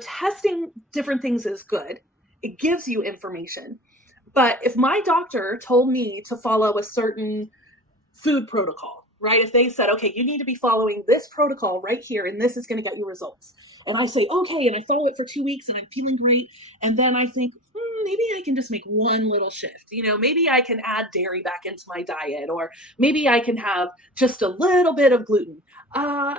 testing different things is good. It gives you information. But if my doctor told me to follow a certain food protocol, right? If they said, okay, you need to be following this protocol right here, and this is going to get you results. And I say, okay, and I follow it for 2 weeks and I'm feeling great. And then I think, maybe I can just make one little shift. Maybe I can add dairy back into my diet, or maybe I can have just a little bit of gluten.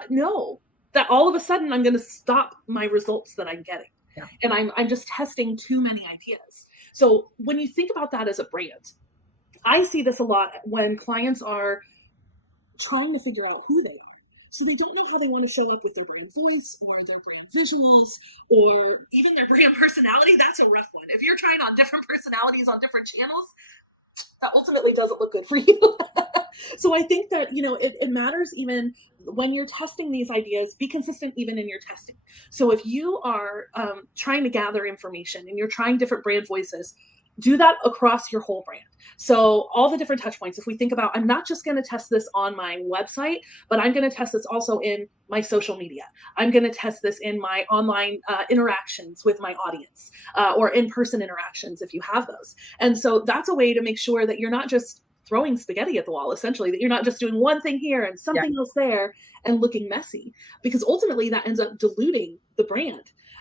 No, that all of a sudden I'm going to stop my results that I'm getting. Yeah. And I'm just testing too many ideas. So when you think about that as a brand, I see this a lot when clients are trying to figure out who they are. So they don't know how they want to show up with their brand voice or their brand visuals or even their brand personality. That's a rough one. If you're trying on different personalities on different channels, that ultimately doesn't look good for you. So I think that, it matters even when you're testing these ideas, be consistent even in your testing. So if you are trying to gather information and you're trying different brand voices, do that across your whole brand. So all the different touch points, if we think about, I'm not just going to test this on my website, but I'm going to test this also in my social media. I'm going to test this in my online interactions with my audience or in-person interactions if you have those. And so that's a way to make sure that you're not just throwing spaghetti at the wall, essentially, that you're not just doing one thing here and something else there and looking messy, because ultimately that ends up diluting the brand.